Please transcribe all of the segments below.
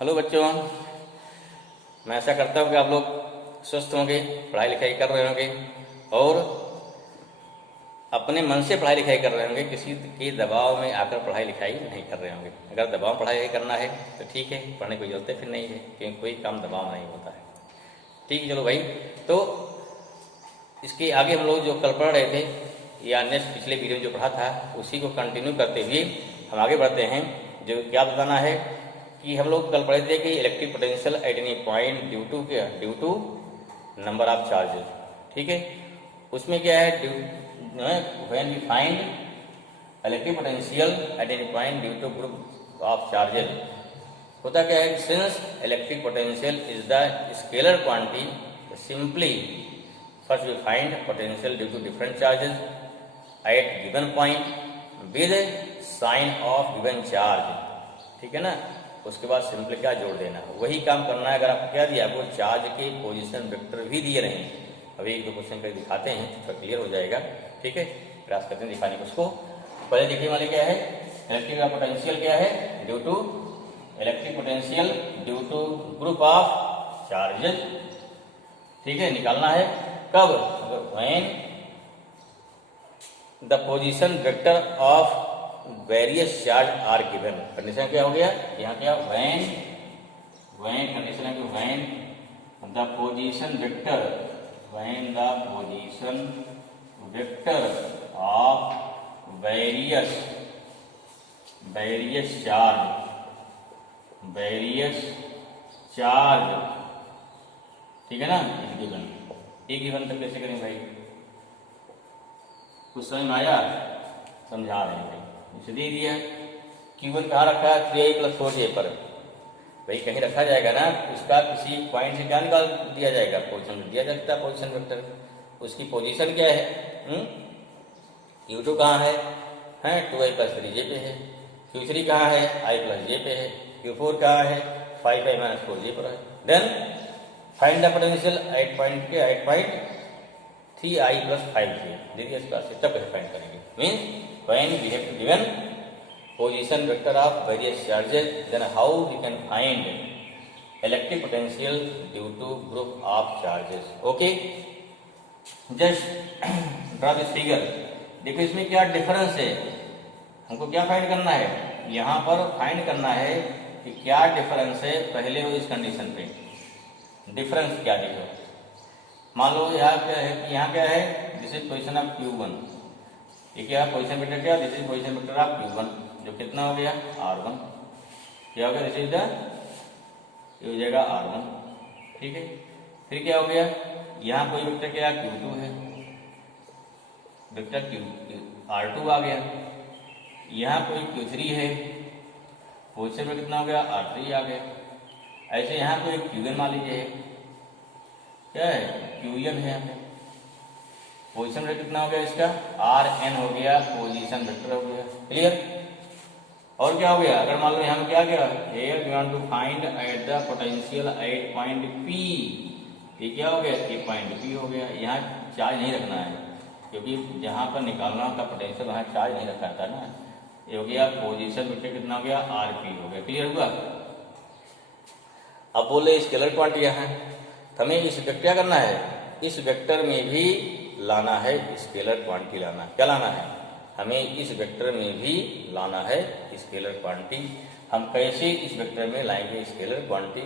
Hello बच्चों, मैं ऐसा करता हूँ कि आप लोग स्वस्थ होंगे, पढ़ाई लिखाई कर रहे होंगे और अपने मन से पढ़ाई लिखाई कर रहे होंगे, किसी के दबाव में आकर पढ़ाई लिखाई नहीं कर रहे होंगे। अगर दबाव पढ़ाई लिखाई करना है तो ठीक है, पढ़ने की जरूरत फिर नहीं है, क्योंकि कोई काम दबाव नहीं होता है। ठीक है, चलो भाई। तो इसके आगे हम लोग जो कल पढ़ रहे थे या नेक्स्ट पिछले वीडियो में जो पढ़ा था उसी को कंटिन्यू करते हुए हम आगे बढ़ते हैं। जो क्या बताना है कि हम लोग कल पढ़े थे कि electric potential at any point due to number of charges. ठीक है, उसमें क्या है, when we find electric potential at any point due to group of charges, होता क्या है, since electric potential is the scalar quantity, simply first we find potential due to different charges at given point with sign of given charge. ठीक है ना, उसके बाद simply क्या जोड़ देना, वही काम करना है। अगर आपको क्या दिया, आपको चार्ज के पोजीशन वेक्टर भी दिए रहे हैं, अभी एक दो क्वेश्चन करके दिखाते हैं तो क्लियर हो जाएगा। ठीक है, प्रयास करते हैं दिखाने को। उसको पहले देखने वाले क्या है, इलेक्ट्रिक पोटेंशियल क्या है, due to electric potential due to group of charges. ठीक है, निकालना है कब, when the position vector of various charge are given. Condition क्या हो गया यहाँ क्या, व्हेन कंडीशन है कि when the position vector of various charge, ठीक है ना, गिवन। एक गिवन तक कैसे करें भाई, कुछ समझ में आया, समझा रहे हैं भाई। इसे दे दिया Q1 कहाँ रखा है, 3i + 4j पर, भाई कहीं रखा जाएगा ना, उसका किसी पॉइंट से क्या निकाल दिया जाएगा, पोजीशन दिया जाता है, पोजीशन वेक्टर, उसकी पोजीशन क्या है, Q2 कहाँ है, 2i + 3j पे है, Q3 कहाँ है, i + j पे है, Q4 कहाँ है, 5i - 4j पर है। Then find the potential at point 3i + 5j, देखिए इस बात से तब कैसे फाइंड करेंगे, means when we have given position vector of various charges, then how we can find electric potential due to group of charges. Okay, just draw this figure। देखो इसमें क्या डिफरेंस है, हमको क्या फाइंड करना है, यहाँ पर फाइंड करना है कि क्या डिफरेंस है। पहले हो इस कंडीशन पे डिफरेंस क्या देखो, मान लो यहाँ क्या है कि यहाँ क्या है, this is position of Q1, ये क्या पोजीशन वेक्टर, क्या this is position vector of Q1, जो कितना हो गया R1, क्या हो गया, दिस इज द, ये हो जाएगा R1। ठीक है, फिर क्या हो गया, यहाँ कोई वेक्टर क्या Q2 है, वेक्टर R2 आ गया, यहाँ कोई Q3 है, पोजीशन में कितना हो गया R3 आ गया। ऐसे यहाँ कोई Qn मान लीजिए, क्या है Qn है, यहाँ पे पोजीशन वेक्टर कितना हो गया इसका, Rn हो गया, पोजीशन वेक्टर हो गया। क्लियर, और क्या हो गया, अगर मान लो यहाँ क्या गया, here we want to find at the potential at point P, ये क्या हो गया, ये पॉइंट P हो गया। यहाँ चार्ज नहीं रखना है, क्योंकि जहाँ पर निकालना होता पोटेंशियल वहाँ चार्ज नहीं रखा था ना, ये हो गया पोजीशन वेक्टर कितना हो गया, Rp हो गया। क्लियर हुआ। अब बोले स्केलर क्वांटिटी है, हमें इस वेक्टर क्या करना है, इस वेक्टर में भी लाना है स्केलर क्वांटिटी, लाना क्या लाना है, हमें इस वेक्टर में भी लाना है स्केलर क्वांटिटी। हम कैसे इस वेक्टर में लाएंगे स्केलर क्वांटिटी,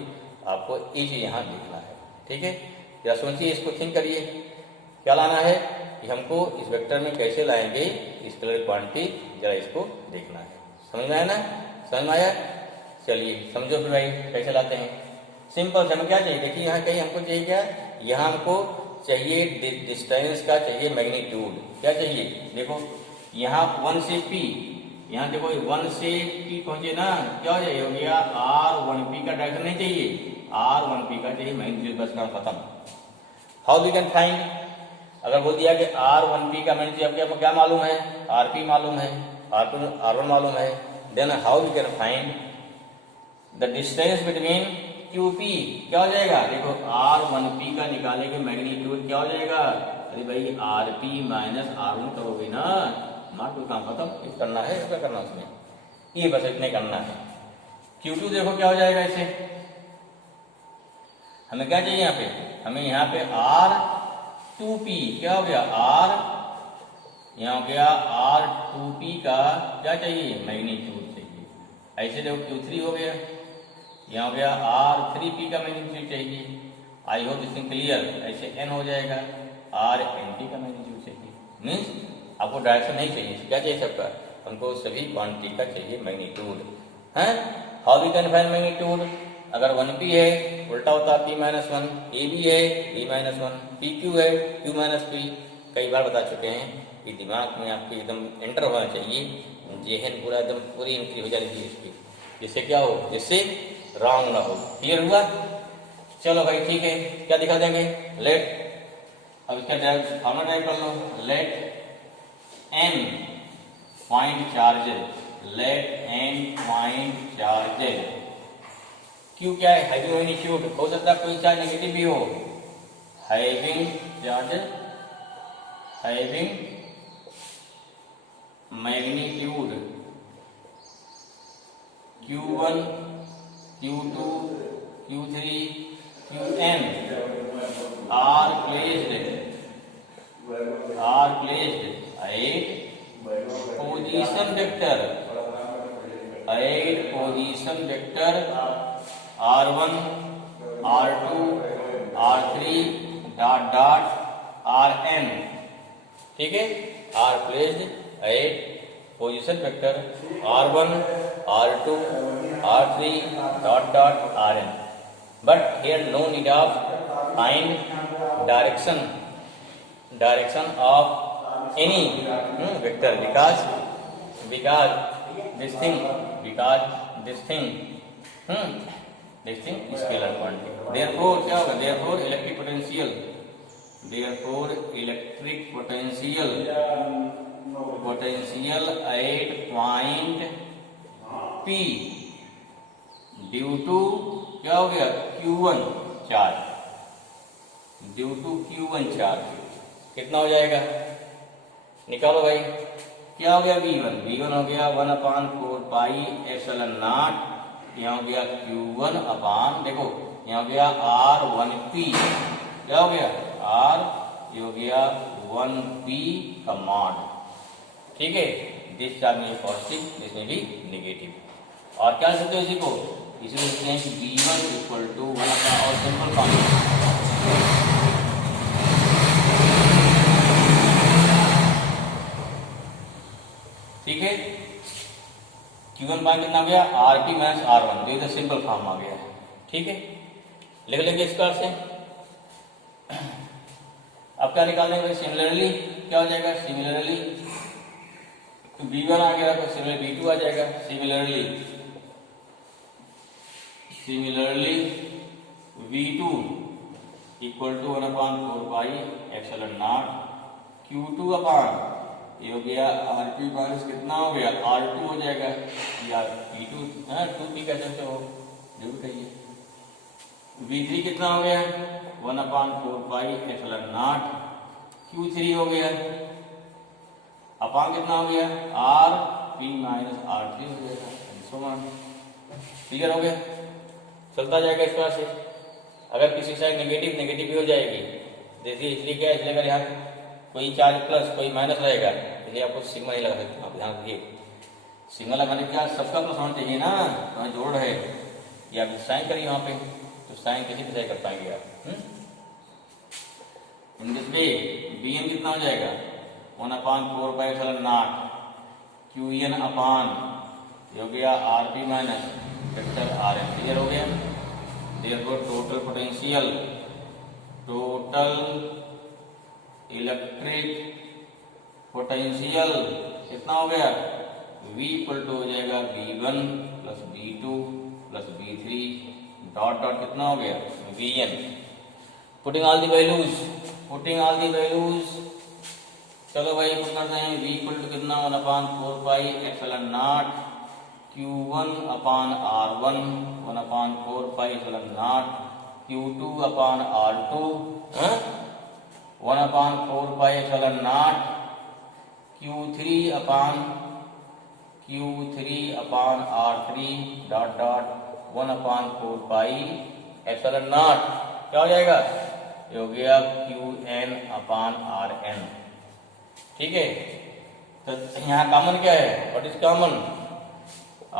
आपको ये चीज यहाँ देखना है। ठीक है, या सोचिए, इसको थिंक करिए, क्या लाना है कि हमको इस वेक्टर में कैसे लाएंगे स्केलर क्वांटिटी, जरा इसको देखना है। समझ में आया ना, समझ में आया, चलिए समझो फिर भाई कैसे लाते हैं। सिंपल से हमें क्या चाहिए, देखिए यहाँ कहीं हमको चाहिए क्या, यहाँ हमको चाहिए डिस्टेंस का, चाहिए मैग्नीट्यूड, क्या चाहिए, देखो यहाँ 1 से P, यहाँ देखो 1 से P पहुंचे ना, क्या हो जाए, हो गया R1P का डायरेक्शन नहीं चाहिए, R1P का चाहिए मैग्नीट्यूड, बस काम खत्म। हाउ वी कैन फाइंड, अगर बोल दिया कि R1P का मैग्नीट्यूड आपको क्या मालूम है, RP मालूम है, R1 मालूम है, then how we can find the distance between QP, क्या हो जाएगा, देखो R1P का निकालेंगे मैग्नीट्यूड, क्या हो जाएगा, अरे भाई RP - R1 करोगे ना, मार्क काम खत्म। करना है, क्या करना उसमें, ये बस इतने करना है। Q2 देखो क्या हो जाएगा इसे, हमें क्या चाहिए यहाँ पे, हमें यहाँ पे R2P क्या हो गया, यहाँ हो गया R2P का क्या चाहिए, मैग्नीट्यूड चाहिए। ऐसे देखो Q3 हो गया, यहाँ हो गया R3P का मैग्नीट्यूड चाहिए। I hope this clear. ऐसे N हो जाएगा, RNP का मैग्नीट्यूड चाहिए। मीन्स आपको डायरेक्शन नहीं चाहिए, क्या चाहिए सबका, हमको सभी क्वांटिटी का चाहिए मैग्नीट्यूड है। How we can find magnitude, अगर 1P है उल्टा होता P-1, AB है B-1, PQ है Q-P। कई बार बता चुके हैं, ये दिमाग में आपके एकदम एंटर होना चाहिए, जेहन पूरा एकदम पूरी एंट्री हो जानी चाहिए इसकी, जिससे क्या हो, जिससे रॉन्ग ना हो। क्लियर हुआ, चलो भाई ठीक है, क्या दिखा देंगे, लेट, अब इसका फॉर्मूला टाइप कर लो, let n point charges, let n point charges, Q क्या है, हैविंग मैग्नीट्यूड, हो सकता है कोई चार्ज नेगेटिव भी हो, having charges, having magnitude Q1, Q2, Q3, Qn are placed at position vector R1, R2, R3 dot dot Rn, ठीक है, are placed at position vector R1, R2, R3 dot dot Rn, but here no need of find direction of any vector because this thing scalar quantity, therefore क्या होगा, therefore electric potential at point P due to क्या हो गया, Q1 charge, due to Q1 charge कितना हो जाएगा, निकालो भाई, क्या हो गया, V1 हो गया 1/4 पाई एप्सिलॉन नॉट, यहाँ हो गया Q1 अपान, देखो यहाँ हो गया R1P, क्या हो गया R, ये हो गया 1P का मॉड, ठीक है। दिस चार्ज में पॉजिटिव, दिस में भी नेगेटिव। और क्या लिखते हो इसी को, इसी को लिखते हैं कि V1 इक्वल टू 1 का और सिंपल फॉर्म, ठीक है। Q1 पाई कितना हो गया, RP माइनस R1, तो इधर सिंपल फॉर्म आ गया, ठीक है, लिख लेंगे इस प्रकार से। अब क्या निकालेंगे, सिमिलरली क्या हो जाएगा, सिमिलरली तो V1 आ गया तो सिमिलरली V2 आ जाएगा, similarly V2 equal to 1/4 pi epsilon naught Q2 upon, ये हो गया RP माइनस कितना हो गया R2 हो जाएगा, या P2 2P कह सकते हो, जो भी कहिए। V3 कितना हो गया 1/4 पाई एप्सिलॉन नॉट Q3 हो गया, अपान कितना हो गया RP माइनस R3 हो जाएगा, क्लियर हो गया, चलता जाएगा इस बार से। अगर किसी साइड नेगेटिव भी हो जाएगी, देखिए इसलिए क्या है, इसलिए अगर यहाँ कोई चार्ज प्लस कोई माइनस रहेगा, इसलिए आपको सिग्मा नहीं लगा सकते, आप ध्यान रखिए, सिग्मा लगाने क्या सबका प्लस होना चाहिए ना, वहाँ जोड़ है, या आप साइन करिए वहाँ पे, तो साइन किसी तरह कर पाएंगे आप। Bn कितना हो जाएगा 1/4 पाई एप्सिलॉन नॉट Qn अपान, ये हो गया RP minus vector Rn, clear हो गया। देयरफॉर टोटल इलेक्ट्रिक पोटेंशियल कितना हो गया, V इक्वल टू हो जाएगा V1 plus V2 plus V3 dot dot कितना हो गया Vn, putting all the values, चलो भाई पुट करते हैं, V इक्वल टू कितना 1/4 pi epsilon not Q1 upon R1, 1/4 pi epsilon naught Q2 upon R2, 1/4 pi epsilon not Q3 upon Q3/R3 dot dot 1/4 epsilon not क्या हो जाएगा, ये हो गया QN/RN। ठीक है, तो यहाँ कॉमन क्या है, व्हाट इज कॉमन,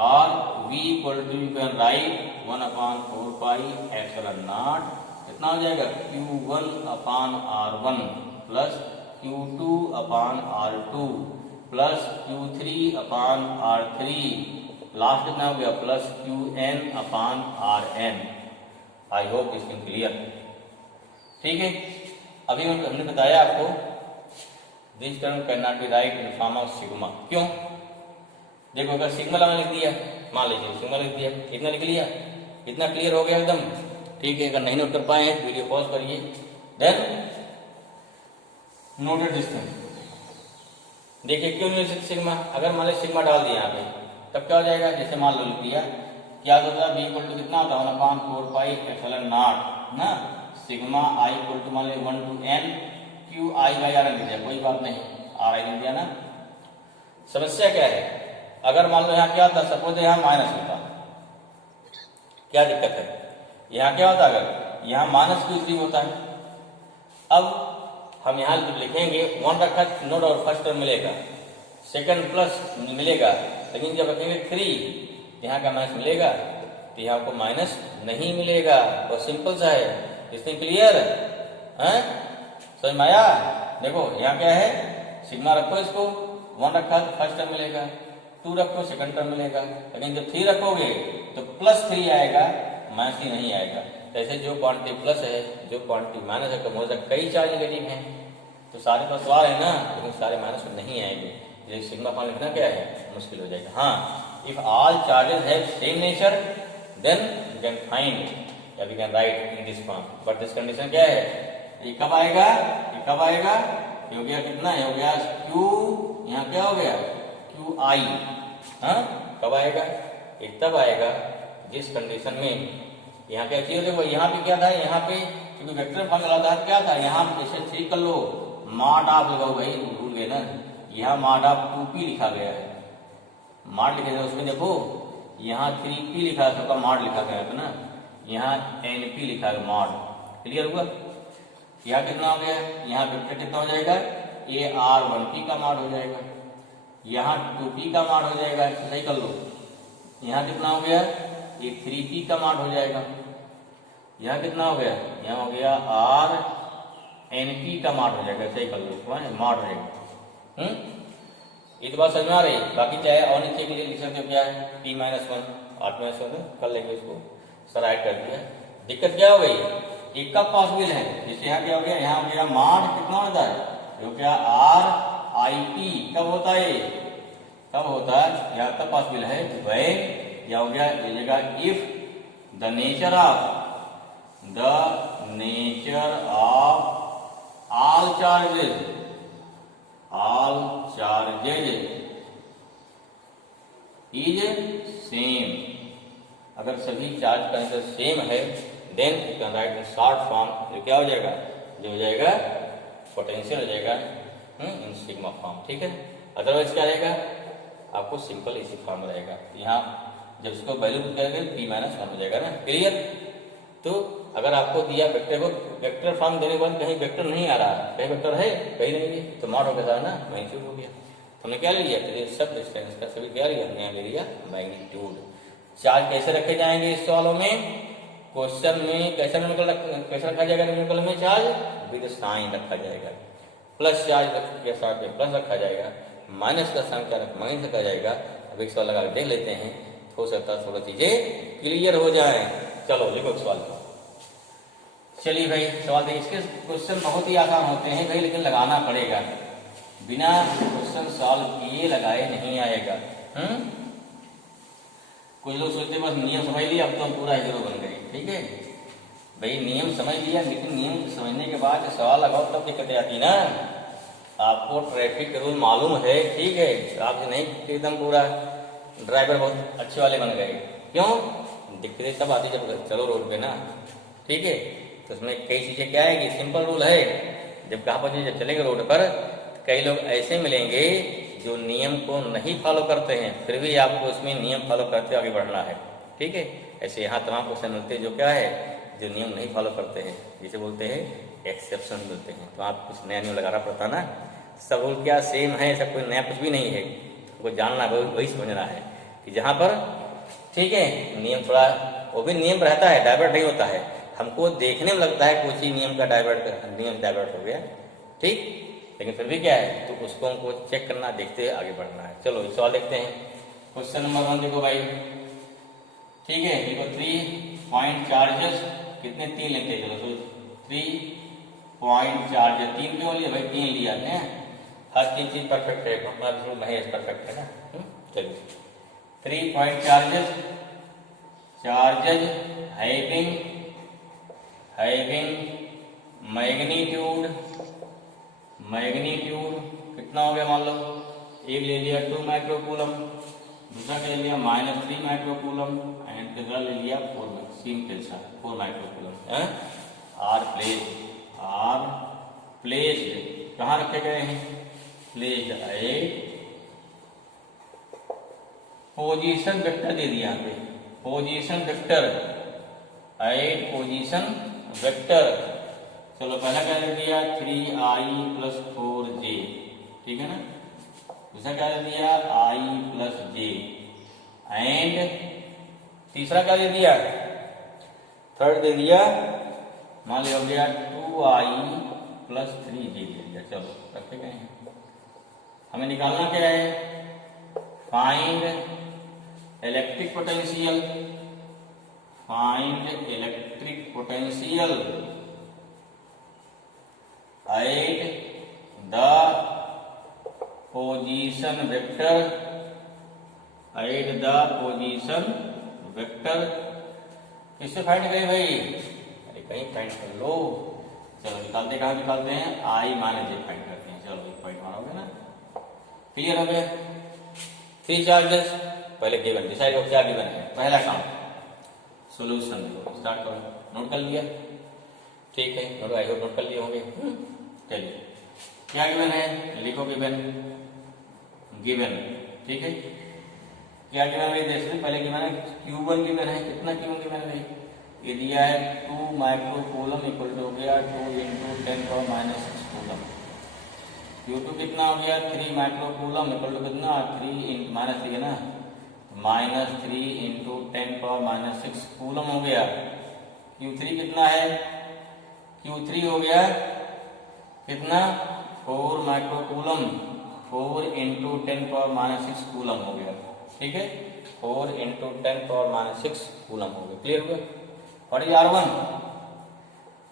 और V equal to you can write 1/4 epsilon naught कितना हो जाएगा Q1/R1 plus Q2/R2 plus Q3/R3 last कितना हो गया plus QN/RN। I hope this is clear. ठीक है, अभी हमने बताया आपको this term can not be right in form of sigma. क्यों, देखो अगर सिग्मा मैंने लिख दिया, मान लीजिए सिग्मा लिख दिया, इतना लिख लिया, इतना क्लियर हो गया एकदम। ठीक है, अगर नहीं नोट कर पाए वीडियो पॉज करिए, देन नोटेड दिस थिंग। देखिए क्यों नहीं लिख सकते सिग्मा, अगर मान लीजिए सिग्मा डाल दिया यहाँ पे तब क्या हो जाएगा, जैसे मान लो लिख दिया क्या होता है, B इक्वल टू कितना होता है 1/4 एप्सिलॉन नॉट ना, सिग्मा I इक्वल टू मान लीजिए 1 to n QI/R लिख दिया, कोई बात नहीं, RI लिख दिया ना। समस्या क्या है, अगर मान लो यहाँ क्या होता, सपोज यहाँ माइनस होता, क्या दिक्कत है, यहाँ क्या होता, अगर यहाँ माइनस Q3 होता है, अब हम यहाँ लिखेंगे 1 रखा नोट और फर्स्ट टर्म मिलेगा, सेकंड प्लस मिलेगा, लेकिन जब रखेंगे 3 यहाँ का माइनस मिलेगा, तो यहाँ को माइनस नहीं मिलेगा। वो सिंपल सा है, इसमें क्लियर है, समझ में आया। देखो यहाँ क्या है, सिग्मा रखो, इसको 1 रखा तो फर्स्ट टर्म मिलेगा, 2 रखो सेकंड टर्म मिलेगा, लेकिन जब 3 रखोगे तो +3 आएगा, -3 नहीं आएगा। ऐसे जो क्वांटिटी प्लस है, जो क्वांटिटी माइनस है, कम हो सकता, कई चार्ज नेगेटिव हैं तो सारे प्लस वाले है ना, लेकिन सारे माइनस में नहीं आएंगे। ये सिग्मा फॉर्म लिखना क्या है, मुश्किल हो जाएगा। हाँ, if all charges have same nature then you can find या we can write in this form, but this condition क्या है, ये कब आएगा, ये कब आएगा, ये हो गया कितना, ये हो गया Q, यहाँ क्या हो गया QI। हाँ, कब आएगा, ये तब आएगा जिस कंडीशन में यहाँ क्या चाहिए, देखो यहाँ पे क्या था, यहाँ पे क्योंकि वेक्टर फॉर्म चला था, क्या था यहाँ जैसे 3 कर लो, मॉड ऑफ लगाओ भाई, भूल गए ना, यहाँ मॉड ऑफ 2p लिखा गया है, मॉड लिखे उसमें देखो यहाँ 3p लिखा है, सबका मॉड लिखा गया है ना, यहाँ np लिखा है मॉड, क्लियर हुआ। यहाँ कितना हो गया, यहाँ वेक्टर कितना हो जाएगा, AR1p का मॉड हो जाएगा, यहाँ 2p का मॉड हो जाएगा, सही कर लो। यहाँ कितना हो गया, ये 3p का मॉड हो जाएगा, यहाँ कितना हो गया, यहाँ हो गया RNP का मॉड हो जाएगा, सही कर लो, मॉड रहेगा। ये तो बात समझ में आ रही है। बाकी चाहे और नीचे के लिए लिख सकते हो, क्या है P-1 8-1 कर लेंगे, इसको सराइट कर दिया। दिक्कत क्या हो गई, एक कब पॉसिबल है, जैसे यहाँ क्या हो गया, यहाँ हो गया मॉड कितना होता है, जो क्या RIP कब होता है, कब होता है, यहाँ तब पॉसिबल है वैन, या हो गया जगह if the nature of all charges is same, अगर सभी चार्ज का आंसर सेम है then you can write in short form, जो क्या हो जाएगा, जो हो जाएगा पोटेंशियल हो जाएगा इन सिग्मा फॉर्म। ठीक है, अदरवाइज क्या रहेगा, आपको सिंपल इसी फॉर्म रहेगा। यहाँ जब इसको वैल्यू करेंगे P-1 हो जाएगा ना, क्लियर। तो अगर आपको दिया वेक्टर को, वेक्टर फॉर्म देने के बाद कहीं वेक्टर नहीं आ रहा है, कहीं वेक्टर है कहीं नहीं है, तो मॉड हो गया ना, मैग्नीट्यूड हो गया। हमने क्या ले लिया, सब डिस्टेंस का सभी क्या लिया, हमने ले लिया मैग्नीट्यूड। चार्ज कैसे रखे जाएंगे इस सवालों में, क्वेश्चन में कैसे रखा जाएगा, न्यूमेरिकल में चार्ज विद साइन रखा जाएगा, प्लस चार्ज के साथ में प्लस रखा जाएगा, माइनस का साइन क्या माइनस रखा जाएगा। अब एक सवाल लगा के देख लेते हैं, हो सकता है थोड़ा चीजें क्लियर हो जाए। चलो लिखो सवाल। चलिए भाई सवाल देखिए, इसके क्वेश्चन बहुत ही आसान होते हैं भाई, लेकिन लगाना पड़ेगा, बिना क्वेश्चन सॉल्व किए लगाए नहीं आएगा। कुछ लोग सोचते बस नियम समझ लिया अब तो हम पूरा हीरो बन गए। ठीक है भाई, नियम समझ लिया, लेकिन नियम समझने के बाद सवाल लगाओ तब दिक्कतें आती ना। आपको ट्रैफिक रूल मालूम है, ठीक है, आपसे नहीं एकदम पूरा ड्राइवर बहुत अच्छे वाले बन गए, क्यों, दिक्कतें तब आती जब चलो रोड पे ना। ठीक है, तो उसमें कई चीजें क्या है कि सिंपल रूल है, जब कहाँ पर जब चलेंगे रोड पर कई लोग ऐसे मिलेंगे जो नियम को नहीं फॉलो करते हैं फिर भी आपको उसमें नियम फॉलो करते आगे बढ़ना है। ठीक है, ऐसे यहाँ तमाम क्वेश्चन मिलते हैं जो क्या है, जो नियम नहीं फॉलो करते हैं, जिसे बोलते हैं एक्सेप्शन मिलते हैं। तो आप कुछ नया नियम लगाना पड़ता ना। सब रूल क्या सेम है, सब कोई नया कुछ भी नहीं है, आपको जानना वही समझना है कि जहाँ पर ठीक है नियम थोड़ा वो भी नियम रहता है, डाइवर्ट नहीं होता है। हमको देखने में लगता है कोई चीज नियम डाइवर्ट हो गया, ठीक, लेकिन फिर भी क्या है तो उसको हमको चेक करना, देखते हुए आगे बढ़ना है। चलो एक सवाल देखते हैं। क्वेश्चन नंबर 1 देखो भाई, ठीक है, देखो 3 पॉइंट चार्जेस कितने, 3 लेते हैं। चलो तो 3 पॉइंट चार्जेस 3 क्यों लिया भाई, 3 लिया है, हर 3 चीज परफेक्ट है, महेश परफेक्ट है ना। चलिए 3 पॉइंट चार्जेस हैविंग मैग्नीट्यूड कितना हो गया, मान लो एक ले लिया 2 माइक्रोकूलम, दूसरा क्या ले लिया -3 माइक्रोकूलम एंड तीसरा ले लिया 4 माइक्रोकूलम। आर प्लेस्ड कहाँ रखे गए हैं, प्लेस्ड एट पोजीशन वेक्टर दे दिया यहाँ पे, position vector eight position vector. चलो पहला क्या दे दिया 3i + 4j, ठीक है ना। दूसरा क्या दे दिया i + j एंड तीसरा क्या दे दिया, थर्ड दे दिया, मान लिया हो गया 2i + 3j दे दिया। चलो रखे गए हैं, हमें निकालना क्या है, find electric potential at the position vector किससे फाइंड करें भाई, अरे कहीं फाइंड कर लो। चलो निकालते, कहाँ निकालते हैं, i - j फाइंड करते हैं। चलो एक पॉइंट मारोगे ना, क्लियर हो गया। 3 चार्जेस पहले गिवन, डिसाइड हो क्या गिवन है, पहला काम सॉल्यूशन स्टार्ट करो, नोट कर लिया, ठीक है, नोट आई होप नोट कर लिए होंगे। चलिए क्या गिवन है, लिखो गिवन, ठीक है, क्या गिवन है, देखिए पहले गिवन है Q1 गिवन है, कितना Q1 गिवन है, ये दिया है 2 माइक्रोकूलम इक्वल टू हो गया 2 × 10⁻⁶ कूलम। Q2 कितना हो गया 3 माइक्रोकूलम इक्वल टू कितना 3 - 3 है ना, -3 × 10⁻⁶ कूलम हो गया। Q3 कितना है, Q3 हो गया कितना 4 माइक्रोकूलम, 4 × 10⁻⁶ कूलम हो गया, ठीक है, 4 × 10⁻⁶ कूलम हो गया, क्लियर हो गया। और ये R1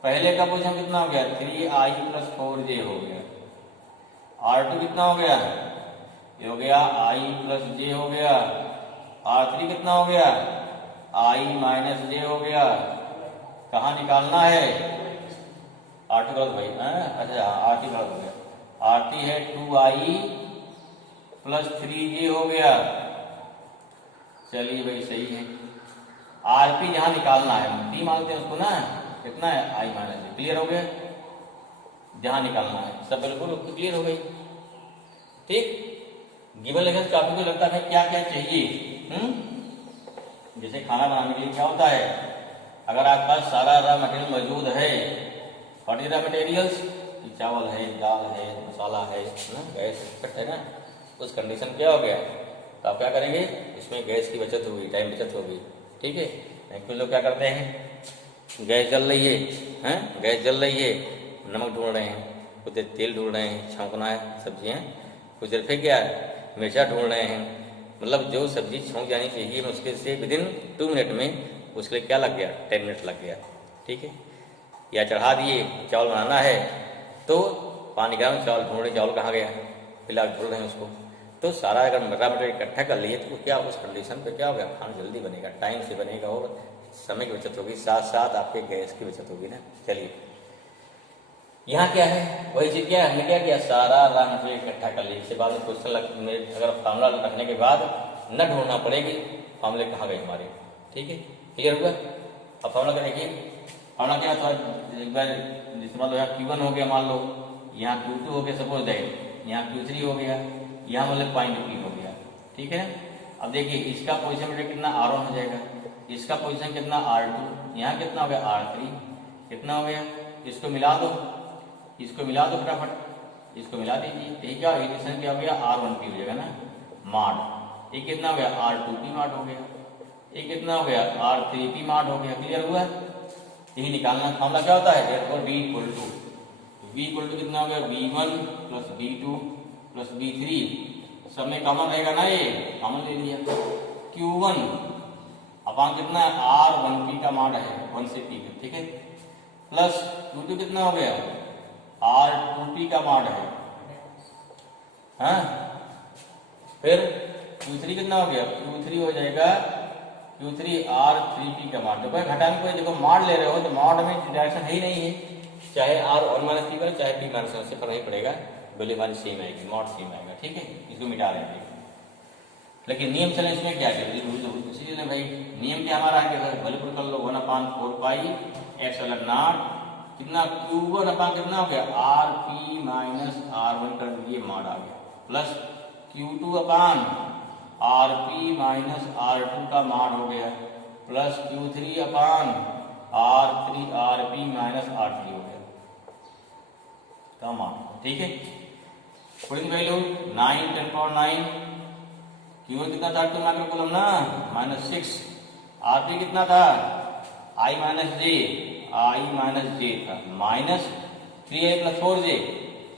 पहले का पोजीशन कितना हो गया 3i + 4j हो गया। R2 कितना हो गया, ये हो गया i + j हो गया। R3 कितना हो गया i - j हो गया। कहाँ निकालना है, R2 गलत भाई, अच्छा R3 गलत हो गया, R3 है 2i + 3j हो गया। चलिए भाई सही है, RP यहाँ निकालना है, P मांगते हैं उसको ना, कितना है i - j, क्लियर हो गया, जहाँ निकालना है सब बिल्कुल क्लियर हो गई, ठीक। गिवन लेकर काफी को लगता है क्या क्या चाहिए, जैसे खाना बनाने के लिए क्या होता है, अगर आपके पास सारा रॉ मटेरियल मौजूद है, व्हाट इज रॉ मटेरियल्स, चावल है, दाल है, मसाला है ना, गैस है ना, उस कंडीशन क्या हो गया, तो आप क्या करेंगे, इसमें गैस की बचत होगी, टाइम बचत होगी, ठीक है। कुछ लोग क्या करते हैं, गैस जल रही है, गैस जल रही है, नमक ढूंढ रहे हैं, कुछ देर तेल ढूंढ रहे हैं, छौंकना है सब्जियाँ, कुछ देर फिर क्या है मिर्चा ढूंढ रहे हैं, मतलब जो सब्जी छौंक जानी चाहिए मुश्किल से विदिन 2 मिनट में, उसके लिए क्या लग गया 10 मिनट लग गया, ठीक है। या चढ़ा दिए, चावल बनाना है तो पानी गर्म, चावल ढूंढ रहे, चावल कहाँ गया, फिलहाल ढूंढ रहे हैं उसको, तो सारा अगर रॉ मटेरियल इकट्ठा कर लिए तो क्या उस कंडीशन पे क्या होगा, खाना जल्दी बनेगा, टाइम से बनेगा और समय की बचत होगी, साथ साथ आपके गैस की बचत होगी ना। चलिए यहाँ क्या है, वही चीज क्या है, हमने क्या किया, सारा रॉ मटेरियल इकट्ठा कर लिया, इसके बाद क्वेश्चन अगर फार्मूला रखने के बाद न ढूंढना पड़ेगी फार्मूले कहाँ गए हमारे, ठीक है, क्लियर होगा। अब फार्मूला क्या देखिए, फार्मूला क्या था, एक बार मान लो यहाँ Q1 हो गया, मान लो यहाँ Q2 हो गया, सपोज दैट यहाँ Q3 हो गया, यहाँ मतलब पॉइंट पी हो गया, ठीक है। अब देखिए इसका पोजीशन बेटा कितना R1 हो जाएगा, इसका पोजीशन कितना R2, यहाँ कितना हो गया R3, कितना हो गया, इसको मिला दो, इसको मिला दो फटाफट, इसको मिला दीजिए, ठीक है। इक्वेशन क्या हो गया R1P हो जाएगा ना मॉड, ये कितना हो गया R2P मॉड हो गया, ये कितना हो गया R3P मॉड हो गया। क्लियर हुआ? यही निकालना फॉर्मूला क्या होता है therefore B इक्वल टू कितना हो गया V1 plus V2 plus V3, सब में कॉमन रहेगा ना, ये कॉमन ले लिया, Q1 अपान कितना है R1P का मॉड है 1 से P का, ठीक है, प्लस Q2 कितना हो गया R2P का मॉड है, हाँ, फिर Q3 कितना हो गया, Q3 हो जाएगा Q3 R3P का मॉड। देखो घटाने को देखो मॉड ले रहे हो तो मॉड में डायरेक्शन है ही नहीं है, चाहे R1 माइनस P करो चाहे P माइनस से फर्क नहीं पड़ेगा, वैल्यू हमारी सेम आएगी, मॉड सेम आएगा, ठीक है। इसको मिटा रहे हैं, लेकिन नियम चले इसमें क्या है इसीलिए भाई नियम क्या हमारा है, वैल्यू कर लो 1/4 पाई x अलग नॉट कितना Q1 अपान कितना हो गया RP माइनस R1 कर दिए मॉड आ गया, प्लस Q2 अपान RP माइनस R2 का मॉड हो गया, प्लस Q3 अपान RP माइनस R3 हो गया का मॉड, ठीक है। पुटिंग वैल्यू 9 10⁹, Q1 कितना था 2 माइक्रो कूलम ना -6, RP कितना था I माइनस J था माइनस 3I प्लस 4J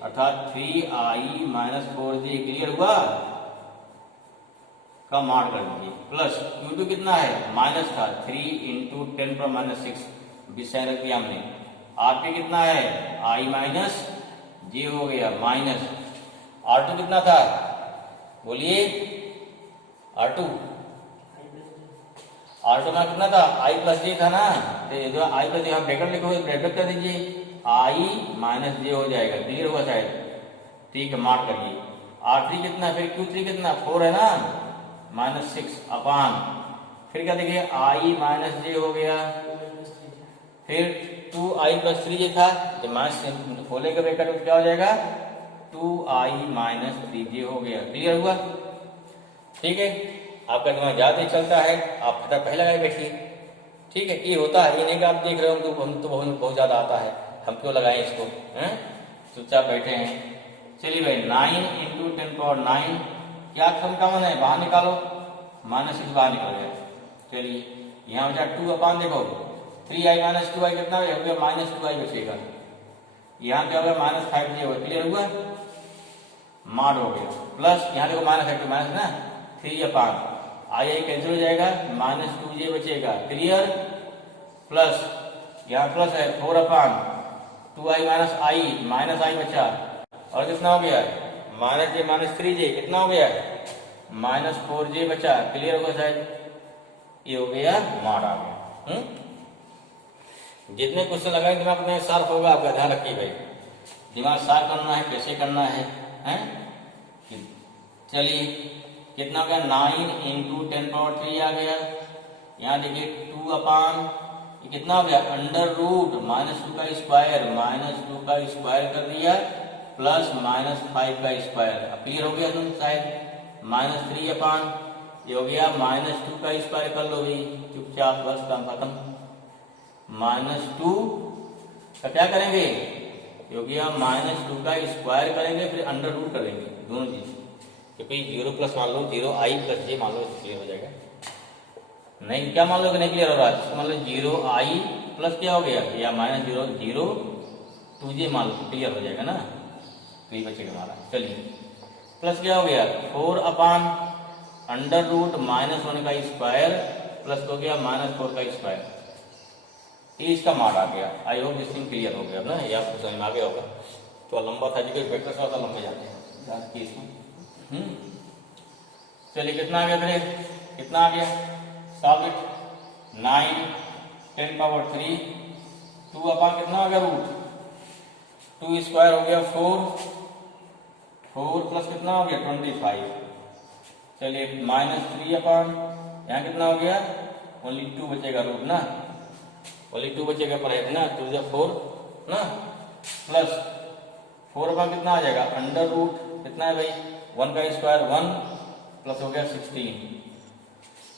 अर्थात 3I माइनस 4J। क्लियर हुआ? का मॉड कर दीजिए, प्लस Q2 कितना है माइनस था 3 इंटू 10⁻⁶, 20 रख दिया हमने। RP कितना है I माइनस J हो गया माइनस, R2 कितना था बोलिए, R2 में कितना था I प्लस J था ना, तो I प्लस J ब्रैकेट लिखो, ब्रैकेट कर दीजिए, I माइनस J हो जाएगा। क्लियर हुआ शायद, ठीक है, मार्क करिए। R3 कितना, फिर Q3 कितना 4 है ना -6 अपान, फिर क्या देखिए I माइनस J हो गया, फिर 2I प्लस 3J था, तो माइनस खोलेगा ब्रैकेट तो क्या हो जाएगा 2I माइनस 3J हो गया। क्लियर हुआ? ठीक है, आपका दिमाग ज्यादा चलता है, आप पता पहले लगाए बैठिए, ठीक है। ये होता है, ये नहीं कि आप देख रहे हो तो हम तो बहुत ज्यादा आता है, हम क्यों लगाएं इसको, हैं चुपचाप बैठे हैं। चलिए भाई 9 इंटू 10⁹, क्या सम कॉमन है बाहर निकालो, -6 बाहर निकल गया। चलिए यहाँ बचा 2 अपान देखो 3I माइनस 2I कितना हो गया -2I बचेगा, यहाँ क्या हो गया -5J होगा। क्लियर हुआ? मॉड हो गया, प्लस यहाँ देखो -5 माइनस ना 3 अपान I कैंसिल हो जाएगा, -2J बचेगा। क्लियर? प्लस यहाँ प्लस है 4 अपान 2I माइनस I बचा, और कितना हो गया -J माइनस 3J कितना हो गया -4J बचा। क्लियर होगा शायद, ये हो गया मॉड आ गया। जितने क्वेश्चन लगाए दिमाग में शार्प होगा आपका, ध्यान रखिए भाई, दिमाग शार्प करना है, कैसे करना है, हैं? चलिए कितना हो गया 9 इंटू 10⁻³ आ गया, यहाँ देखिए 2 अपान ये कितना हो गया √-2 का स्क्वायर कर दिया, प्लस -5 का स्क्वायर। क्लियर हो गया तुम शायद, -3 अपान ये हो गया -2 का स्क्वायर कर लो भाई चुपचाप, बस काम खत्म। -2 का क्या करेंगे, ये हो गया -2 का स्क्वायर करेंगे, फिर √2 करेंगे, दोनों चीज, क्योंकि 0 प्लस मान लो 0I प्लस J मान लो, क्लियर हो जाएगा। नहीं क्या मान लो कि नहीं क्लियर हो रहा है, मान लो 0I प्लस क्या हो गया या -0 2J मान लो, क्लियर हो जाएगा ना, तो ये बचेगा हमारा। चलिए प्लस क्या हो गया 4 अपान √-1 का स्क्वायर प्लस हो गया -4 का स्क्वायर, इसका मॉड आ गया। I hope this thing clear हो गया ना, ये आपको समझ में आ गया होगा। तो लंबा था जो वेक्टर से होता लंबे जाते हैं केस में। चलिए कितना आ गया, फिर कितना आ गया, सॉल्व इट। 9 10⁻³ 2 अपान कितना हो गया √2 स्क्वायर हो गया 4 प्लस कितना हो गया 25। चलिए -3 अपान यहाँ कितना हो गया ओनली 2 बचेगा रूट ना, ओनली 2 बचेगा पर है ना, 2 4 ना, प्लस 4 अपान कितना आ जाएगा √2 कितना है भाई, 1 का स्क्वायर 1 प्लस हो गया 16।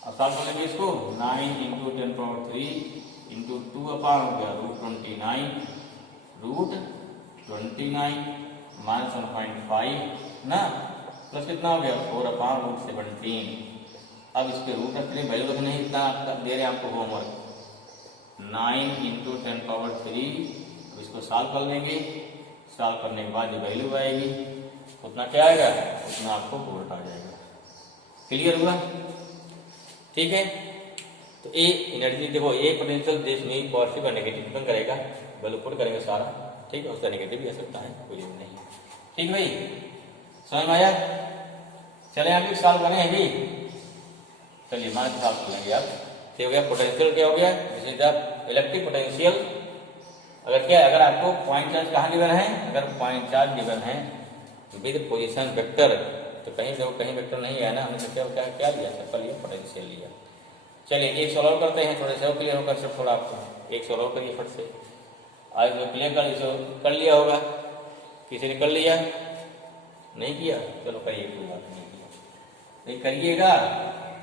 अब सॉल्व कर लेंगे इसको, 9 इंटू 10⁻³ इंटू 2 अपान हो गया √29 माइनस 1.5 ना, प्लस कितना हो गया 4 अपान √17। अब इसके रूट रखने वैल्यू रखने हैं, इतना दे रहे हैं आपको होमवर्क, 9 इंटू 10⁻³। अब इसको सॉल्व कर लेंगे, सॉल्व करने के बाद जो वैल्यू आएगी उतना क्या आएगा, उतना आपको वोल्ट आ जाएगा। क्लियर हुआ? ठीक है। तो ए एनर्जी देखो, ए पोटेंशियल देश में पॉजिटिव और नेगेटिव डिपेंड करेगा, वैल्यू पुट करेंगे सारा, ठीक है, उसका नेगेटिव भी आ सकता है, कोई नहीं है। ठीक भाई, समझ में आया? चले आगे सॉल्व करें अभी, चलिए मान के सॉल्व करेंगे आप। तो हो गया पोटेंशियल, क्या हो गया, this is the electric potential. अगर क्या, अगर आपको पॉइंट चार्ज कहाँ गिवन है, अगर पॉइंट चार्ज गिवन है विद पोजीशन वेक्टर, तो कहीं देखो कहीं वेक्टर नहीं है ना, हमने तो क्या लिया, सिंपल लिया, पोटेंशियल लिया। चलिए एक सॉल्व करते हैं, थोड़े से क्लियर होगा सब, थोड़ा आपको एक सॉल्व करिए फट से। आज जो क्लियर कर लिया होगा, किसी ने कर लिया, नहीं किया, चलो करिए, कोई बात नहीं किया, नहीं करिएगा,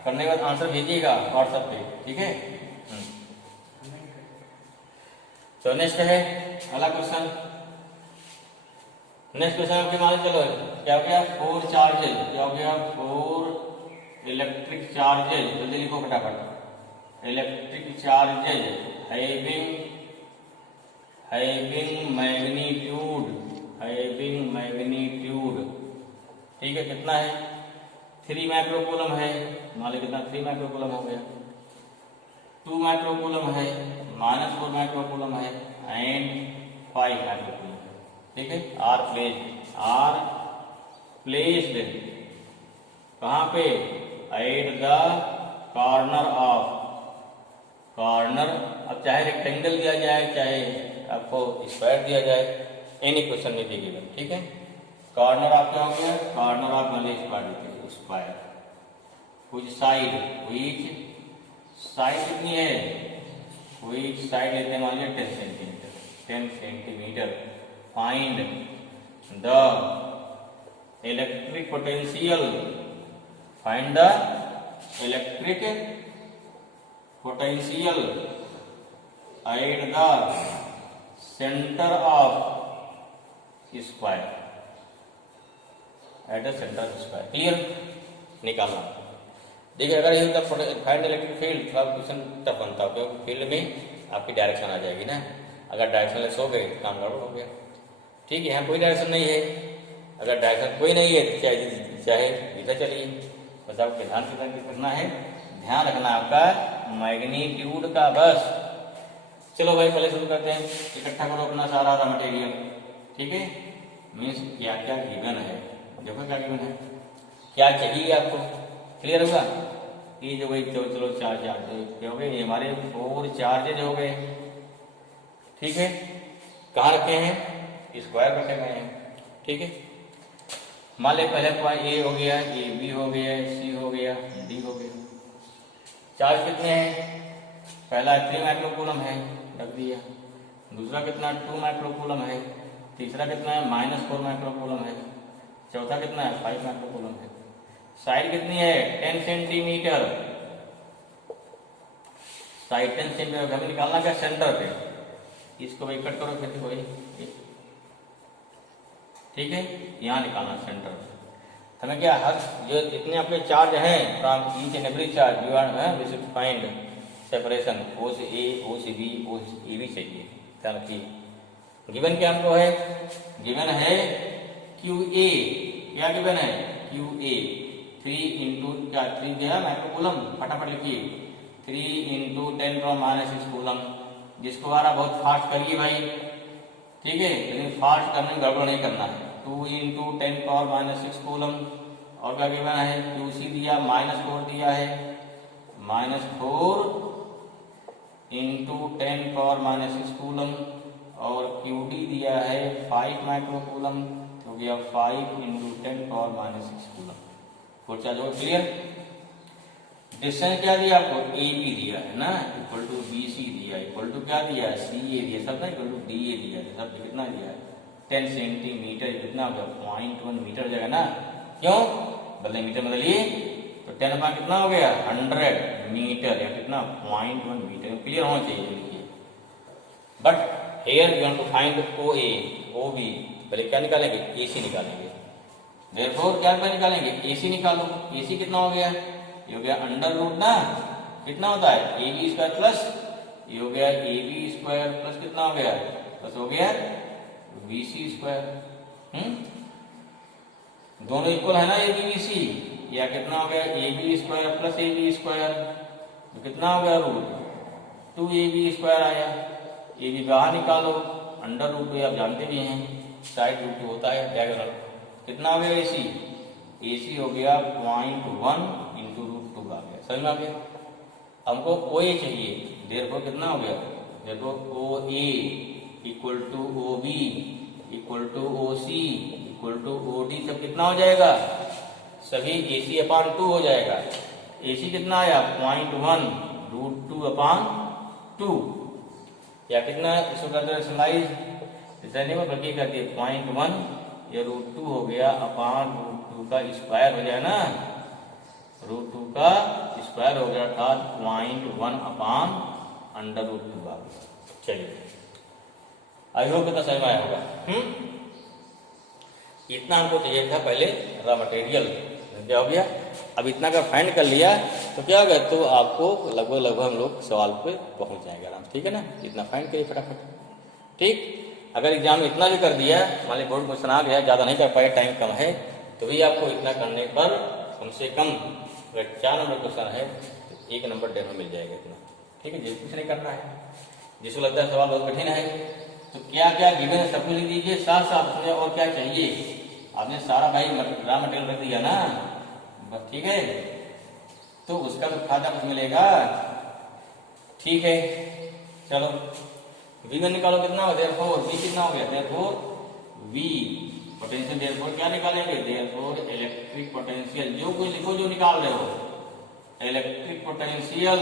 करने के बाद आंसर भेजिएगा व्हाट्सएप पे, ठीक है। तो नेक्स्ट है अगला क्वेश्चन, नेक्स्ट क्वेश्चन आपके मान चलो क्या हो गया, 4 चार्जेज, क्या हो गया 4 इलेक्ट्रिक चार्जेज, जल्दी लिखो फटाफट, इलेक्ट्रिक चार्जेज हैविंग मैग्नीट्यूड, ठीक है, कितना है 3 माइक्रोकूलम है, मान लीजिए कितना 3 माइक्रोकूलम हो गया, 2 माइक्रोकूलम है, -4 माइक्रोकूलम है एंड 5 माइक्रोकूलम है, ठीक है। आर प्लेस्ड कहाँ पे, एट द कॉर्नर, अब चाहे रेक्टेंगल दिया जाए, चाहे आपको स्क्वायर दिया जाए, एनी क्वेश्चन में दिया, ठीक है। कॉर्नर आप क्या हो गया, कॉर्नर आप मान लीजिए स्क्वायर देते हैं, स्क्वायर, कुछ साइड कितनी है, कोई साइड लेते हैं मान लीजिए 10 centimetre, find the electric potential, find the electric potential at the centre of square, at the centre of square, clear, निकालना। देखिए अगर ये फाइंड इलेक्ट्रिक फील्ड, थोड़ा क्वेश्चन टफ बनता है, क्योंकि फील्ड में आपकी डायरेक्शन आ जाएगी ना, अगर डायरेक्शन लेस हो गए तो काम गड़बड़ हो गया, ठीक है। यहाँ कोई डायरेक्शन नहीं है, अगर डायरेक्शन कोई नहीं है तो चाहे इधर चलिए, बस आपको ध्यान से करना है, ध्यान रखना आपका मैग्नीट्यूड का, बस। चलो भाई पहले शुरू करते हैं, इकट्ठा करो अपना सारा मटेरियल, ठीक है। मीन्स क्या क्या गिवन है, देखो क्या गिवन है, क्या चाहिए आपको, क्लियर होगा। ये जो भाई चलो 4 चार्जेज क्या हो गए, ये हमारे 4 चार्जेज हो गए, ठीक है। कहाँ रखे हैं, स्क्वायर रखे गए हैं, ठीक है। मान ले पहले पॉइंट ए हो गया, ए बी हो गया, सी हो गया, डी हो गया। चार्ज कितने हैं, पहला 3 माइक्रोकूलम है, रख दिया, दूसरा कितना 2 माइक्रोकूलम है, तीसरा कितना है -4 माइक्रोकूलम है, चौथा कितना है 5 माइक्रोकूलम है। साइड कितनी है 10 सेंटीमीटर, साइड 10 सेंटीमीटर हमें निकालना क्या, सेंटर पे, इसको भाई कट करो फिर वही, ठीक है, यहाँ निकालना सेंटर। हमें क्या, हर जो इतने आपके चार्ज हैं from each and every charge you are we should find separation, O से ए, ओ से बी, ओ से ए भी चाहिए, ध्यान रखिए। गिवन क्या हमको है, गिवन है क्यू ए, क्या गिवन है क्यू ए, 3 इंटू क्या 3 जो है माइक्रोकूलम, फटाफट लिखिए, 3 इंटू 10⁻⁻6 कूलम, जिसको आ रहा बहुत फास्ट करिए भाई, ठीक है, लेकिन फास्ट करने में गड़बड़ नहीं करना है। 2 इंटू 10⁻⁻6 कूलम, और क्या गिवन है क्यूसी दिया -4 दिया है, -4 इंटू 10⁻⁻6 कूलम, और क्यूडी दिया है 5 माइक्रोकूलम, तो गया 5 इंटू 10⁻⁻6 कूलम, फोर चार्ज हो, क्लियर। डिस्टेंस क्या दिया आपको, ए बी दिया है ना, इक्वल टू बी सी दिया, इक्वल टू क्या दिया है सी ए दिया, सब ना इक्वल टू डी ए दिया है, सब कितना दिया है 10 सेंटीमीटर कितना हो गया 0.1 मीटर हो जाएगा ना, क्यों बदले मीटर बदलिए तो 10 अपॉन कितना हो गया 100 मीटर या कितना 0.1 मीटर, क्लियर होना चाहिए लिखिए। But here we want to find O A O B, पहले क्या निकालेंगे ए सी निकालेंगे, देयरफॉर क्या निकालेंगे ए सी निकालो, ए सी कितना हो गया ये हो गया अंडर रूट ना कितना होता है ए बी स्क्वायर प्लस ये हो गया ए बी स्क्वायर प्लस कितना हो गया प्लस हो गया बी सी स्क्वायर, दोनों इक्वल है ना ए बी बी सी, या कितना हो गया A B square plus A B square तो कितना हो गया रूट 2 ए बी स्क्वायर आया, ए बी बाहर निकालो अंडर रूट 2 आप जानते भी हैं साइड रूट 2 होता है डायगोनल, कितना हो गया ए सी हो गया 0.1 इंटू रूट 2 आ गया, समझ में आ गया। हमको ओ ए चाहिए, देयरफॉर कितना हो गया देखो O A equal to O B equal to O C equal to O D, सब कितना हो जाएगा सभी ए सी अपॉन 2 हो जाएगा, ए सी कितना आया 0.1 रूट 2 अपॉन 2 या कितना इसको करते रैशनलाइज इतना नहीं बल्कि कर दिए 0.1 ये रूट 2 हो गया अपॉन रूट 2 का स्क्वायर हो जाए ना, रूट 2 का स्क्वायर हो गया अर्थात 0.1 अपॉन अंडर रूट 2 आ गया। चलिए आई होप कितना समझ में आया होगा। इतना हमको चाहिए था पहले रॉ मटेरियल, क्या हो गया अब इतना का फाइंड कर लिया तो क्या हो गया तो आपको लगभग हम लोग सवाल पे पहुंच जाएंगे आराम, ठीक है ना, इतना फाइंड करिए फटाफट। ठीक, अगर एग्जाम में इतना भी कर दिया मान लीजिए बोर्ड क्वेश्चन आ गया ज़्यादा नहीं कर पाए टाइम कम है तो भी आपको इतना करने पर कम से कम अगर 4 नंबर क्वेश्चन है तो 1 नंबर डेढ़ में मिल जाएगा इतना, ठीक है। जिस कुछ नहीं करना है, जिसको लगता है सवाल बहुत कठिन है तो क्या क्या गिवन है सब कुछ लिख दीजिए, साथ साथ उसमें और क्या चाहिए आपने सारा भाई रॉ मटेरियल रख दिया ना बस, ठीक है, तो उसका तो फायदा कुछ मिलेगा, ठीक है। चलो V1 निकालो कितना हो देयरफॉर V कितना हो गया देयरफॉर V पोटेंशियल, देयरफॉर क्या निकालेंगे देयरफॉर इलेक्ट्रिक पोटेंशियल, जो कुछ लिखो जो निकाल रहे हो इलेक्ट्रिक पोटेंशियल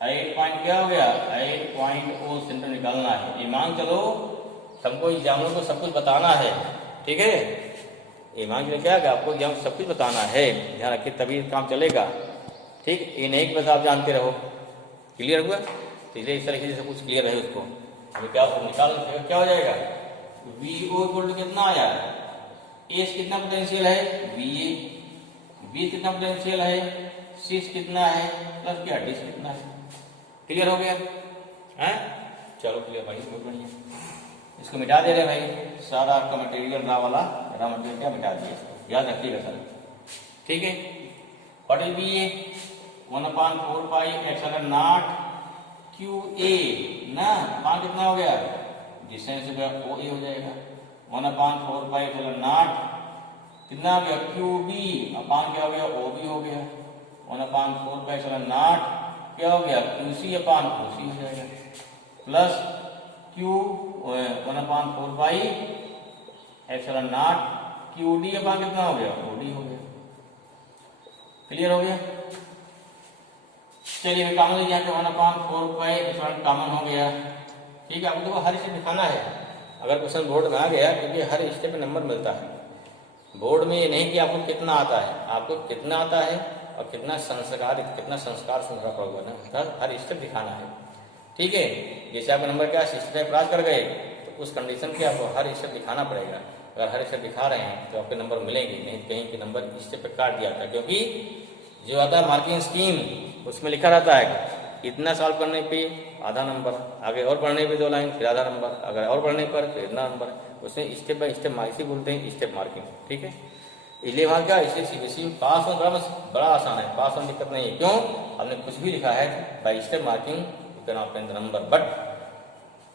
8 पॉइंट क्या हो गया 8.0 सेंटर निकालना है, ये मान चलो हमको एग्जामों को सब कुछ बताना है, ठीक है, ये मान चलो क्या आपको एग्जाम सब कुछ बताना है, ध्यान रखिए तभी काम चलेगा, ठीक, ये नहीं कि बस आप जानते रहो, क्लियर हुआ, तो इसलिए इस तरीके से सब कुछ क्लियर है उसको हमें क्या निकाल क्या हो जाएगा वी ओ इक्वल टू कितना आया एस कितना पोटेंशियल है वी ए, बी कितना पोटेंशियल है सी कितना है प्लस क्या डी कितना है, क्लियर हो गया है, चलो क्लियर भाई बहुत बढ़िया, इसको मिटा दे रहे भाई सारा आपका मटेरियल रॉ वाला रॉ मटेरियल क्या मिटा दिया, याद रखिएगा सर, ठीक है। What will be A 1/4 pi epsilon nought Q A ना, मान कितना हो गया डिस्टेंस हो गया ओ ए हो जाएगा 1/4 पाई एप्सिलॉन नॉट कितना हो गया क्यू बी अपान क्या हो गया ओ बी हो गया 1/4 पाई एप्सिलॉन नॉट क्या हो गया क्यू सी अपान क्यू सी हो जाएगा plus Q 1/4 pi epsilon nought Q D upon कितना हो गया ओ डी हो गया, क्लियर हो गया। चलिए कॉमन लीजिए यहाँ पे 1/4 पाई एप्सिलॉन कॉमन हो गया, ठीक है। आपको देखो हर स्टेप दिखाना है अगर क्वेश्चन बोर्ड में आ गया क्योंकि हर स्टेप में नंबर मिलता है, बोर्ड में ये नहीं कि आपको कितना आता है, आपको कितना आता है और कितना संस्कार संस्कार होगा ना, हर स्टेप दिखाना है, ठीक है। जैसे आपका नंबर क्या 65 क्रॉस कर गए तो उस कंडीशन के आपको हर स्टेप दिखाना पड़ेगा, अगर हर स्टेप दिखा रहे हैं तो आपके नंबर मिलेंगे, नहीं कहीं के नंबर स्टेप पे काट दिया था, क्योंकि जो आता है मार्किंग स्कीम उसमें लिखा रहता है इतना सॉल्व करने पे आधा नंबर, आगे और पढ़ने पे 2 लाइन फिर आधा नंबर, अगर और पढ़ने पर फिर इतना नंबर, उसमें स्टेप बाय स्टेप मार्किंग बोलते हैं स्टेप मार्किंग, ठीक है। इसलिए वहाँ क्या इसलिए सीबीएसई पास होना बड़ा आसान है, पास होने दिक्कत नहीं है, क्यों हमने कुछ भी लिखा है by step marking you can obtain the number, but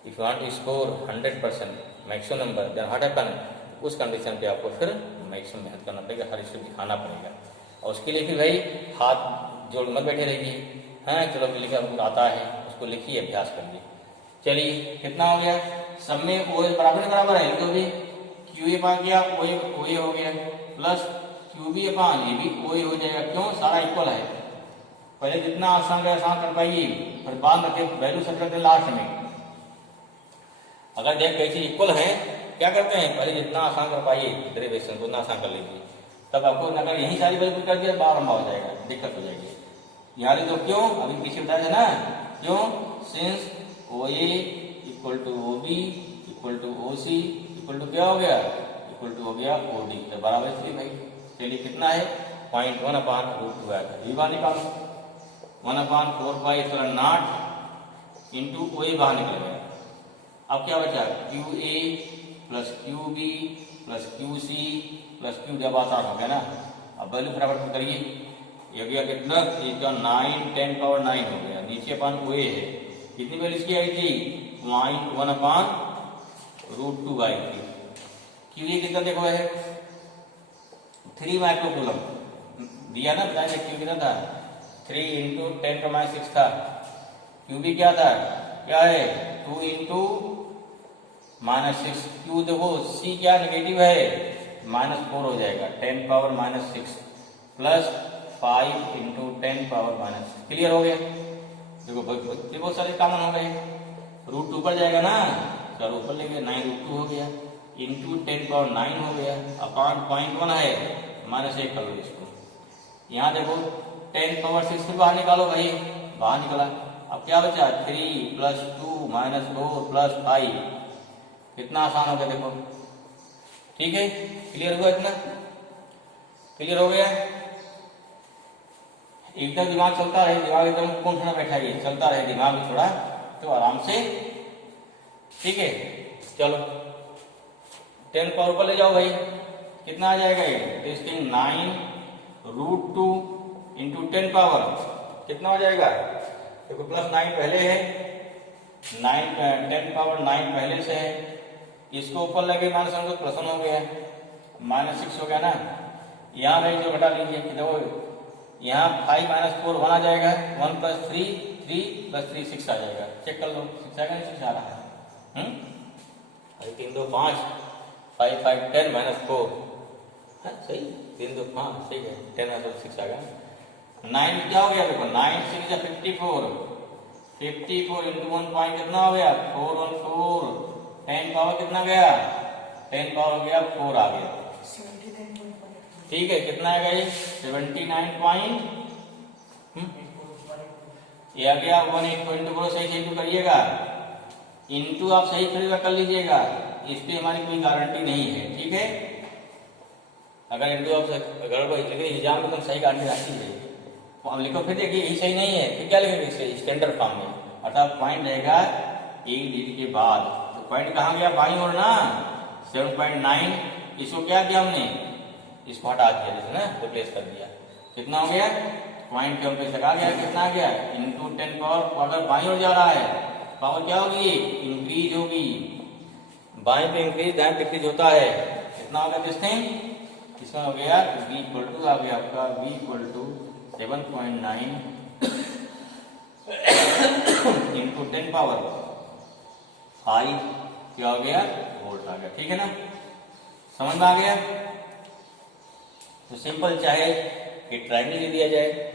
if you want to score 100% maximum number then what happen, उस कंडीशन पे आपको फिर मैक्सिमम मेहनत करना पड़ेगा, हर स्टेप दिखाना पड़ेगा, और उसके लिए फिर भाई हाथ जोड़ मत बैठे रहिए, हाँ चलो लिखा आता है उसको लिखिए अभ्यास करिए। चलिए कितना हो गया सब में ओ बराबर है तो भी क्यू ए पा गया ओ ए हो गया प्लस क्यू बी अपान ये भी ओ ए हो जाएगा, क्यों सारा इक्वल है, पहले जितना आसान कर पाइए फिर बाद में वैल्यू सेट करते लास्ट में। अगर देख कई चीज इक्वल है, क्या करते हैं, पहले जितना आसान कर पाइए डेरिवेशन को उतना आसान कर लीजिए, तब आपको अगर यही सारी वैल्यू कर दिया बार लंबा हो जाएगा, दिक्कत हो जाएगी। यहाँ तो क्यों, अभी पीछे बताया था ना, क्यों, since O A equal to O B equal to O C equal to क्या हो गया, इक्वल टू हो गया ओ डी, तो बराबर इसलिए भाई। चलिए कितना है 0.1/√2 आएगा, ये बाहर निकालो, 1/4π इंटू ओ ए बाहर निकल गया। अब क्या बचा, Q A plus Q B plus Q C plus Q D, आसान हो गया ना। अब वैल्यू फटाफट करिए, ये गया कितना, इसका 9 10⁻9 हो गया, नीचे अपन ओ ए है, कितनी वैल्यू इसकी आई थी, 0.1/√2 आई थी। क्यू ए कितना देखो है 3 माइक्रोकूलम दिया ना, बताया क्यू कितना था, 3 इंटू 10⁻6 था। क्यू बी क्या था, क्या है 2 इंटू -6, क्यू देखो सी क्या नेगेटिव है, -4 हो जाएगा, 10⁻6 प्लस 5 इंटू 10⁻6, क्लियर हो गया। देखो बहुत सारे कॉमन हो गए, √2 ऊपर जाएगा ना, चलो ऊपर ले गया, 9√2 हो गया, इंटू 10⁻9 हो गया, अपॉन 0.1 है, -1 कर लो इसको। यहाँ देखो 10⁻6 फिर बाहर निकालो भाई, बाहर निकाला, अब क्या बचा 3 प्लस 2 -4 प्लस 5, कितना आसान हो गया देखो, ठीक है, क्लियर हुआ, इतना क्लियर हो गया। एकदम दिमाग चलता रहे, दिमाग एकदम कौन सा बैठा है, चलता रहे दिमाग थोड़ा, तो आराम से, ठीक है। चलो 10 पावर पर ले जाओ भाई, कितना आ जाएगा ये, टेस्टिंग 9√2 इंटू 10 पावर कितना हो जाएगा, देखो प्लस 9 पहले है, 10⁻9 पहले से है, इसको ऊपर लगे माइनस को प्लस 1 हो गया, -6 हो गया ना। यहाँ भाई जो घटा लीजिए कि देखो यहाँ 5 - 4 1 आ जाएगा, 1 + 3 3 + 3 6 आ जाएगा, चेक कर लो 6 आएगा, 6 आ रहा है। 3 2 5 5 5 10 -4, सही, 3 2 5 सही है, 10 - 6 आ गया। 9 क्या हो गया देखो, 9 6 54, 54 इंटू 1 पॉइंट कितना हो गया, 4 1 4, 10 पावर कितना गया, 10 पावर हो गया 4 आ गया, ठीक है। कितना आएगा ये 79 पॉइंट, ये आ गया 18.4, सही इंटू करिएगा, इंटू आप सही कर लीजिएगा, इस पे हमारी कोई गारंटी नहीं है, ठीक है। अगर इंटू आप गड़बड़ एग्जाम में तुम सही गारंटी आती है, तो हम लिखो फिर देखिए यही सही नहीं है, फिर क्या लिखेंगे इसे स्टैंडर्ड फॉर्म में, अर्थात पॉइंट रहेगा 1 डिजिट के बाद, तो पॉइंट कहाँ गया, बाईं ओर ना, 7.9, इसको क्या किया हमने, इसको हटा दिया, जैसे ना रिप्लेस कर दिया, कितना हो गया, पॉइंट के पे लगा गया, कितना आ गया, इंटू 10 पावर, अगर बाईं ओर जा रहा है पावर क्या होगी, इंक्रीज होगी, बाएं पे इंक्रीज दाएं पे डिक्रीज होता है, कितना होगा डिस्टेंस, इसमें हो गया v इक्वल टू आ गया आपका v equal to 7.9 into 10 power 5 क्या हो गया, वोल्ट आ गया, ठीक है ना, समझ में आ गया। तो सिंपल, चाहे ये ट्रायंगल दे दिया जाए,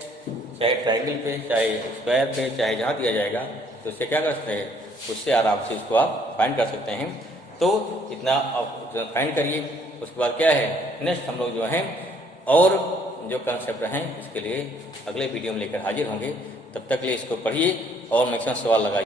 चाहे ट्रायंगल पे, चाहे स्क्वायर पे, चाहे जहाँ दिया जाएगा, तो उससे क्या कर सकते हैं, उससे आराम से इसको आप फाइंड कर सकते हैं। तो इतना आप फाइंड करिए, उसके बाद क्या है, नेक्स्ट हम लोग जो हैं और जो कंसेप्ट हैं इसके लिए अगले वीडियो में लेकर हाजिर होंगे। तब तक के लिए इसको पढ़िए और मैक्सिमम सवाल लगाइए।